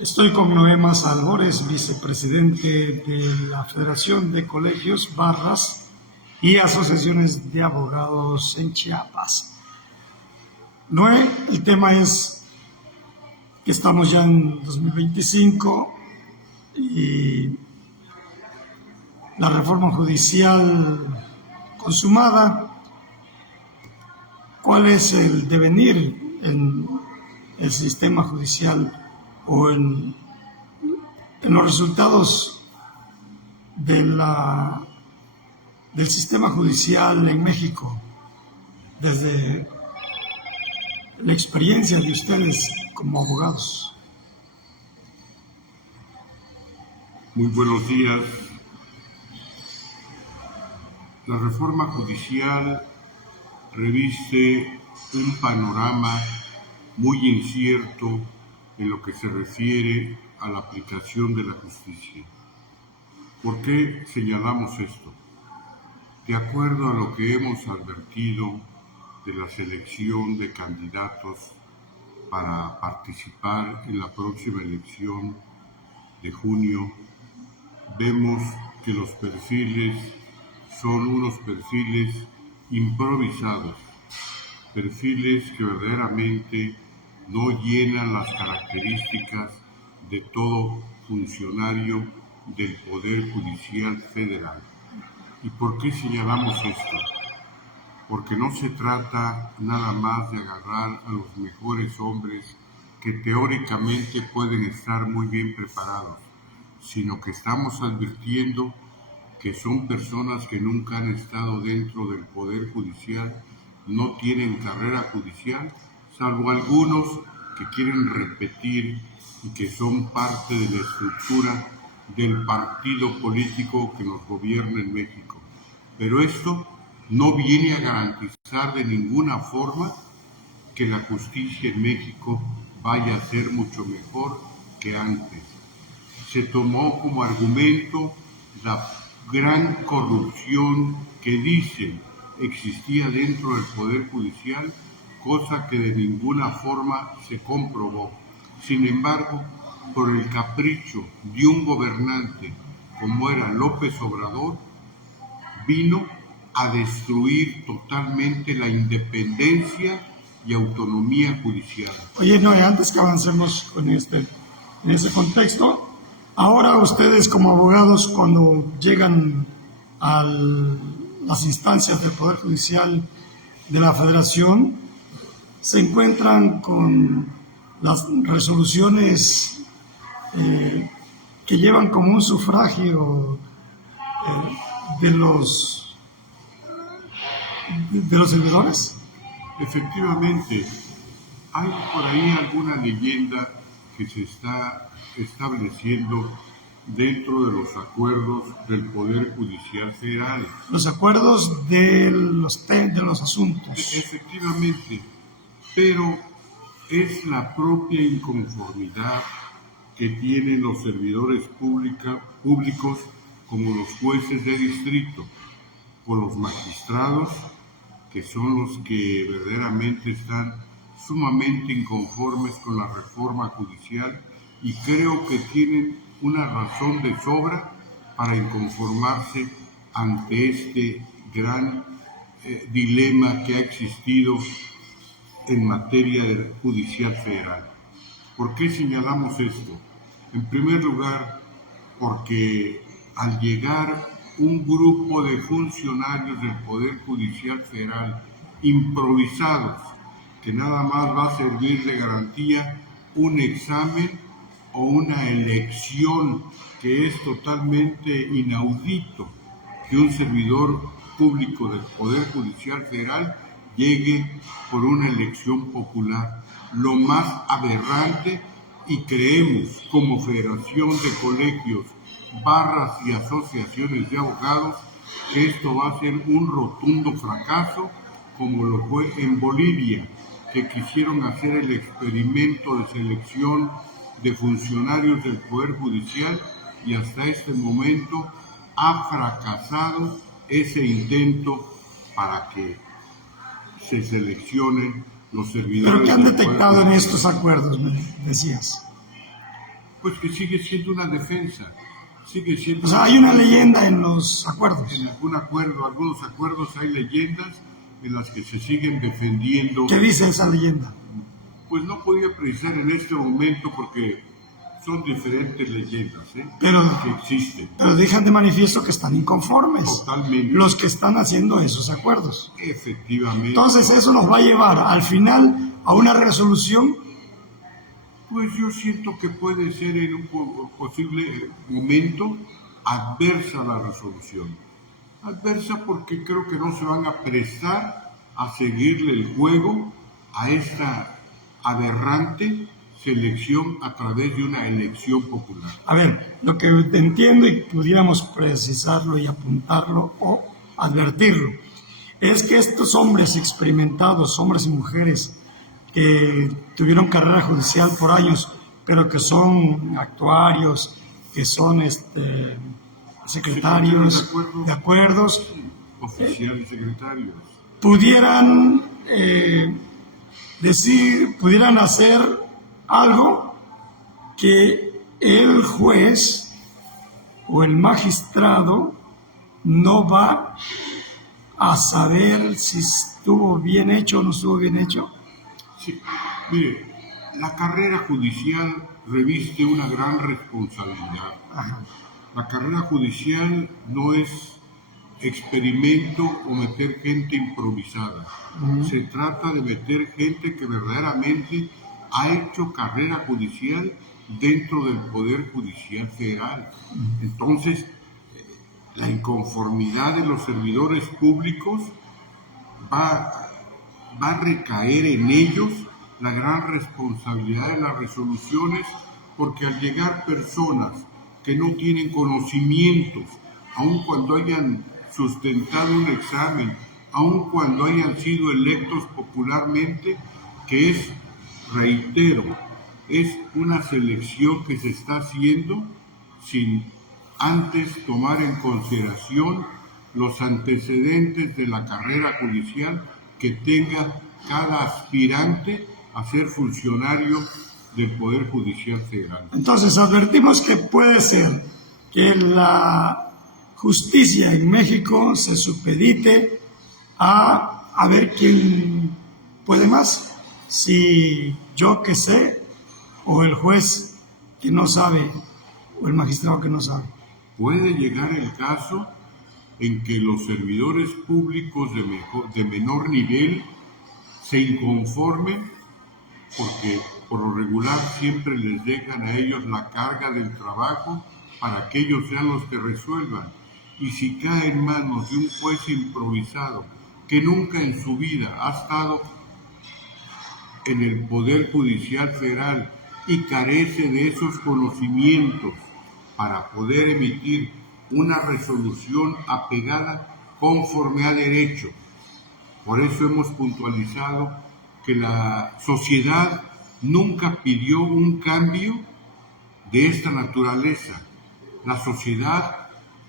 Estoy con Noema Albores, vicepresidente de la Federación de Colegios, Barras y Asociaciones de Abogados en Chiapas. Noé, el tema es que estamos ya en 2025 y la reforma judicial consumada. ¿Cuál es el devenir en el sistema judicial o en los resultados del sistema judicial en México, desde la experiencia de ustedes como abogados? Muy buenos días. La reforma judicial reviste un panorama muy incierto en lo que se refiere a la aplicación de la justicia. ¿Por qué señalamos esto? De acuerdo a lo que hemos advertido de la selección de candidatos para participar en la próxima elección de junio, vemos que los perfiles son unos perfiles improvisados, perfiles que verdaderamente no llenan las características de todo funcionario del Poder Judicial Federal. ¿Y por qué señalamos esto? Porque no se trata nada más de agarrar a los mejores hombres que teóricamente pueden estar muy bien preparados, sino que estamos advirtiendo que son personas que nunca han estado dentro del Poder Judicial, no tienen carrera judicial, salvo algunos que quieren repetir y que son parte de la estructura del partido político que nos gobierna en México. Pero esto no viene a garantizar de ninguna forma que la justicia en México vaya a ser mucho mejor que antes. Se tomó como argumento la gran corrupción que dicen existía dentro del Poder Judicial, cosa que de ninguna forma se comprobó. Sin embargo, por el capricho de un gobernante como era López Obrador, vino a destruir totalmente la independencia y autonomía judicial. Oye, no, antes que avancemos en ese contexto, ahora ustedes como abogados, cuando llegan a las instancias del Poder Judicial de la Federación, se encuentran con las resoluciones que llevan como un sufragio de los servidores. Efectivamente, hay por ahí alguna leyenda que se está estableciendo dentro de los acuerdos del Poder Judicial Federal. Los acuerdos de los asuntos. Efectivamente, pero es la propia inconformidad que tienen los servidores públicos como los jueces de distrito, con los magistrados, que son los que verdaderamente están sumamente inconformes con la reforma judicial y creo que tienen una razón de sobra para inconformarse ante este gran dilema que ha existido en materia judicial federal. ¿Por qué señalamos esto? En primer lugar, porque al llegar un grupo de funcionarios del Poder Judicial Federal improvisados, que nada más va a servir de garantía un examen o una elección que es totalmente inaudito que un servidor público del Poder Judicial Federal llegue por una elección popular. Lo más aberrante, y creemos como Federación de Colegios, Barras y Asociaciones de Abogados, que esto va a ser un rotundo fracaso, como lo fue en Bolivia, que quisieron hacer el experimento de selección de funcionarios del Poder Judicial y hasta este momento ha fracasado ese intento para que se seleccionen los servidores. ¿Pero qué han detectado en estos acuerdos, me decías? Pues que sigue siendo una defensa, sigue siendo... O sea, hay una leyenda en los acuerdos. En algunos acuerdos hay leyendas en las que se siguen defendiendo. ¿Qué dice esa leyenda? Pues no podía precisar en este momento porque son diferentes leyendas, Pero que existen. Pero dejan de manifiesto que están inconformes. Totalmente. Los que están haciendo esos acuerdos. Efectivamente. Entonces eso nos va a llevar al final a una resolución. Pues yo siento que puede ser en un posible momento adversa la resolución. Adversa porque creo que no se van a prestar a seguirle el juego a esta aberrante selección a través de una elección popular. A ver, lo que entiendo y pudiéramos precisarlo y apuntarlo o advertirlo, es que estos hombres experimentados, hombres y mujeres, que tuvieron carrera judicial por años, pero que son actuarios, que son secretarios de acuerdos, oficiales secretarios, pudieran pudieran hacer algo que el juez o el magistrado no va a saber si estuvo bien hecho o no estuvo bien hecho. Sí, mire, la carrera judicial reviste una gran responsabilidad. Ajá. La carrera judicial no es experimento o meter gente improvisada. Se trata de meter gente que verdaderamente ha hecho carrera judicial dentro del Poder Judicial Federal. Entonces, la inconformidad de los servidores públicos va a recaer en ellos la gran responsabilidad de las resoluciones, porque al llegar personas que no tienen conocimientos, aun cuando hayan sustentado un examen, aun cuando hayan sido electos popularmente, que es, reitero, es una selección que se está haciendo sin antes tomar en consideración los antecedentes de la carrera judicial que tenga cada aspirante a ser funcionario del Poder Judicial Federal. Entonces advertimos que puede ser que la justicia en México se supedite a ver quién puede más, si yo que sé, o el juez que no sabe, o el magistrado que no sabe. Puede llegar el caso en que los servidores públicos de menor nivel se inconformen, porque por lo regular siempre les dejan a ellos la carga del trabajo para que ellos sean los que resuelvan. Y si cae en manos de un juez improvisado que nunca en su vida ha estado en el Poder Judicial Federal y carece de esos conocimientos para poder emitir una resolución apegada conforme a derecho. Por eso hemos puntualizado que la sociedad nunca pidió un cambio de esta naturaleza. La sociedad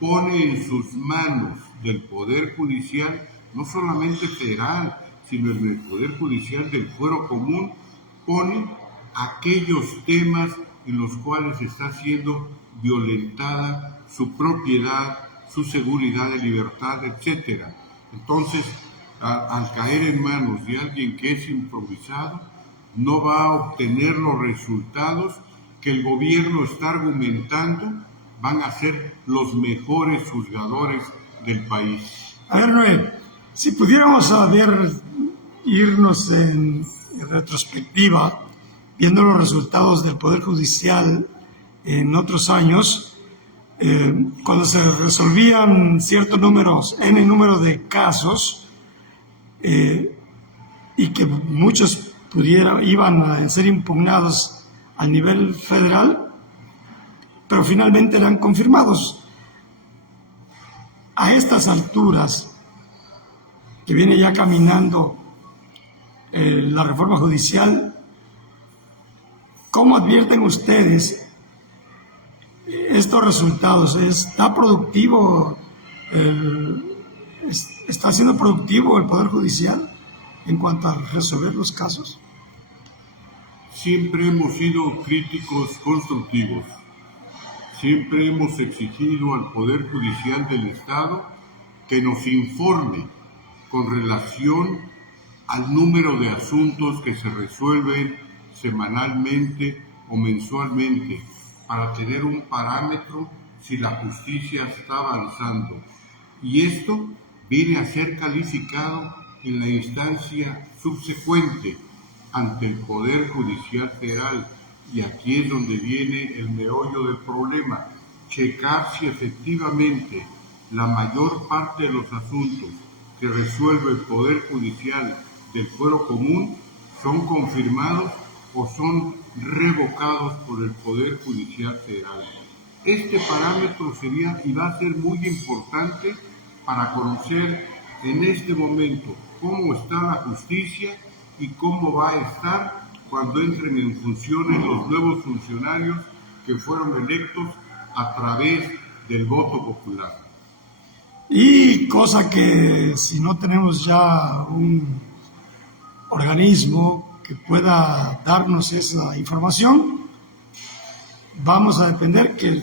pone en sus manos del Poder Judicial, no solamente federal, sino en el Poder Judicial del Fuero Común, pone aquellos temas en los cuales está siendo violentada su propiedad, su seguridad de libertad, etc. Entonces, al caer en manos de alguien que es improvisado, no va a obtener los resultados que el gobierno está argumentando van a ser los mejores juzgadores del país. A ver, Noé, si pudiéramos irnos en retrospectiva, viendo los resultados del Poder Judicial en otros años, cuando se resolvían ciertos números, n número de casos, y que muchos iban a ser impugnados a nivel federal, pero finalmente eran confirmados. A estas alturas, que viene ya caminando la reforma judicial, ¿cómo advierten ustedes estos resultados? ¿Está productivo, está siendo productivo el Poder Judicial en cuanto a resolver los casos? siempre hemos sido críticos constructivos. Siempre hemos exigido al Poder Judicial del Estado que nos informe con relación al número de asuntos que se resuelven semanalmente o mensualmente para tener un parámetro si la justicia está avanzando. Y esto viene a ser calificado en la instancia subsecuente ante el Poder Judicial Federal. Y aquí es donde viene el meollo del problema, checar si efectivamente la mayor parte de los asuntos que resuelve el Poder Judicial del Fuero Común son confirmados o son revocados por el Poder Judicial Federal. Este parámetro sería y va a ser muy importante para conocer en este momento cómo está la justicia y cómo va a estar cuando entren en funciones los nuevos funcionarios que fueron electos a través del voto popular. Y cosa que si no tenemos ya un organismo que pueda darnos esa información, vamos a depender que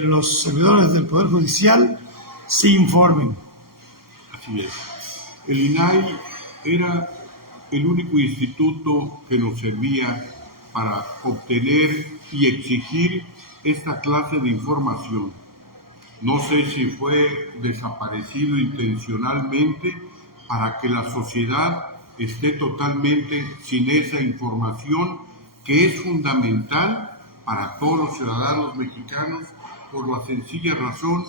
los servidores del Poder Judicial se informen. Así es. El INAI era el único instituto que nos servía para obtener y exigir esta clase de información. No sé si fue desaparecido intencionalmente para que la sociedad esté totalmente sin esa información que es fundamental para todos los ciudadanos mexicanos por la sencilla razón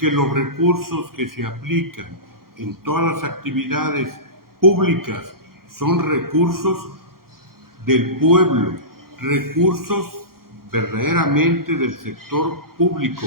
que los recursos que se aplican en todas las actividades públicas son recursos del pueblo, recursos verdaderamente del sector público,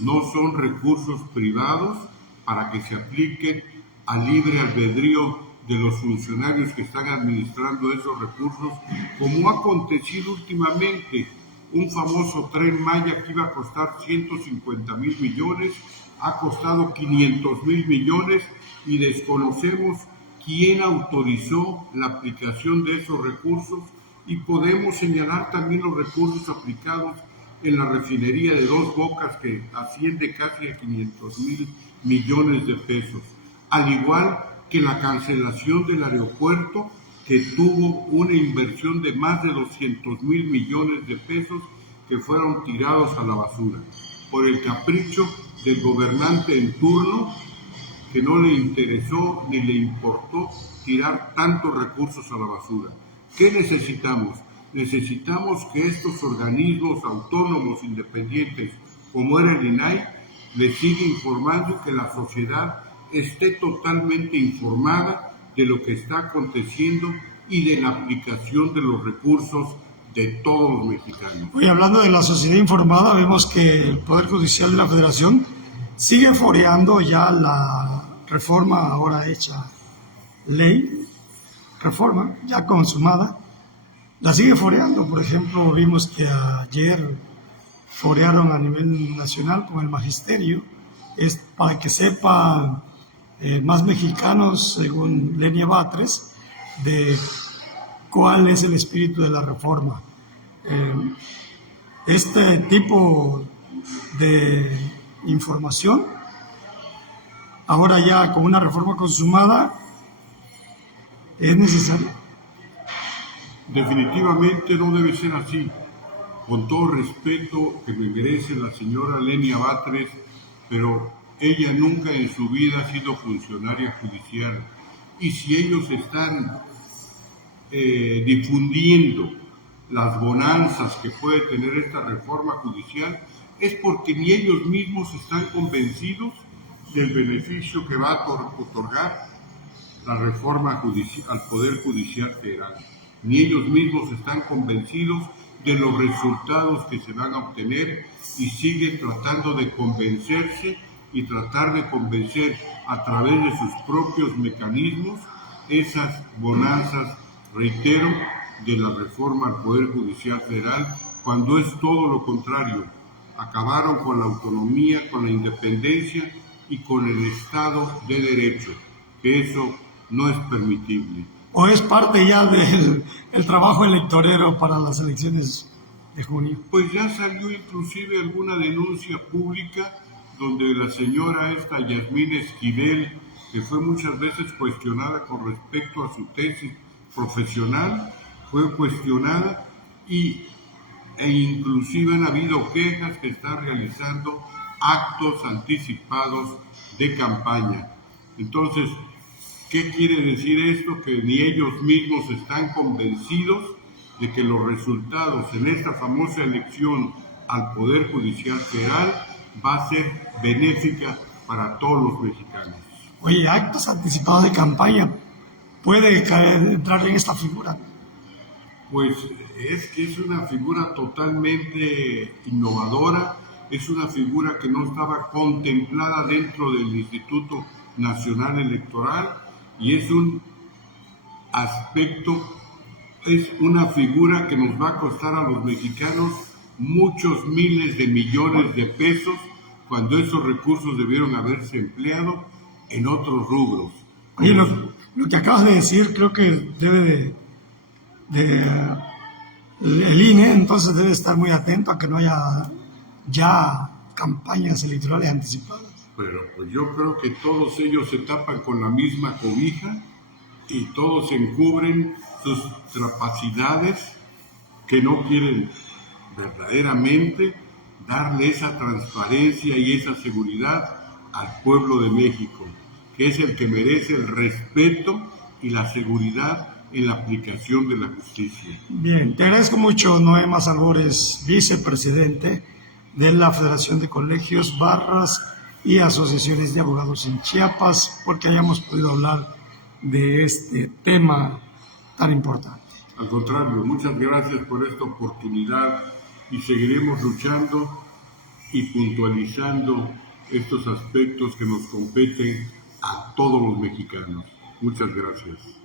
no son recursos privados para que se apliquen al libre albedrío de los funcionarios que están administrando esos recursos, como ha acontecido últimamente. Un famoso Tren Maya que iba a costar 150,000 millones, ha costado 500,000 millones y desconocemos quién autorizó la aplicación de esos recursos, y podemos señalar también los recursos aplicados en la refinería de Dos Bocas, que asciende casi a 500,000 millones de pesos, al igual que la cancelación del aeropuerto, que tuvo una inversión de más de 200,000 millones de pesos que fueron tirados a la basura por el capricho del gobernante en turno, que no le interesó ni le importó tirar tantos recursos a la basura. ¿Qué necesitamos? Necesitamos que estos organismos autónomos independientes, como era el INAI, le siga informando y que la sociedad esté totalmente informada de lo que está aconteciendo y de la aplicación de los recursos de todos los mexicanos. Hoy, hablando de la sociedad informada, vemos que el Poder Judicial de la Federación sigue foreando ya la reforma ahora hecha ley, reforma ya consumada, la sigue foreando. Por ejemplo, vimos que ayer forearon a nivel nacional con el magisterio, es para que sepan más mexicanos, según Lenia Batres, de cuál es el espíritu de la reforma. Este tipo de información, ahora ya con una reforma consumada, es necesaria. Definitivamente no debe ser así. Con todo respeto que me merece la señora Lenia Batres, pero ella nunca en su vida ha sido funcionaria judicial. Y si ellos están difundiendo las bonanzas que puede tener esta reforma judicial, es porque ni ellos mismos están convencidos del beneficio que va a otorgar la reforma judicial al Poder Judicial Federal. Ni ellos mismos están convencidos de los resultados que se van a obtener y siguen tratando de convencerse y tratar de convencer a través de sus propios mecanismos esas bonanzas, reitero, de la reforma al Poder Judicial Federal, cuando es todo lo contrario. Acabaron con la autonomía, con la independencia y con el Estado de Derecho, que eso no es permitible. ¿O es parte ya del el trabajo electorero para las elecciones de junio? Pues ya salió inclusive alguna denuncia pública donde la señora esta Yasmín Esquivel, que fue muchas veces cuestionada con respecto a su tesis profesional, fue cuestionada e inclusive han habido quejas que está realizando actos anticipados de campaña. Entonces, ¿qué quiere decir esto? Que ni ellos mismos están convencidos de que los resultados en esta famosa elección al Poder Judicial Federal va a ser benéfica para todos los mexicanos. Oye, actos anticipados de campaña, ¿puede entrar en esta figura? Pues es que es una figura totalmente innovadora, es una figura que no estaba contemplada dentro del Instituto Nacional Electoral y es un aspecto, es una figura que nos va a costar a los mexicanos muchos miles de millones de pesos cuando esos recursos debieron haberse empleado en otros rubros. Oye, lo que acabas de decir creo que debe el INE entonces debe estar muy atento a que no haya ya campañas electorales anticipadas. Pero pues yo creo que todos ellos se tapan con la misma cobija y todos encubren sus capacidades que no quieren verdaderamente darle esa transparencia y esa seguridad al pueblo de México, que es el que merece el respeto y la seguridad en la aplicación de la justicia. Bien, te agradezco mucho, Noé Mas Albores, vicepresidente de la Federación de Colegios, Barras y Asociaciones de Abogados en Chiapas, porque hayamos podido hablar de este tema tan importante. Al contrario, muchas gracias por esta oportunidad y seguiremos luchando y puntualizando estos aspectos que nos competen a todos los mexicanos. Muchas gracias.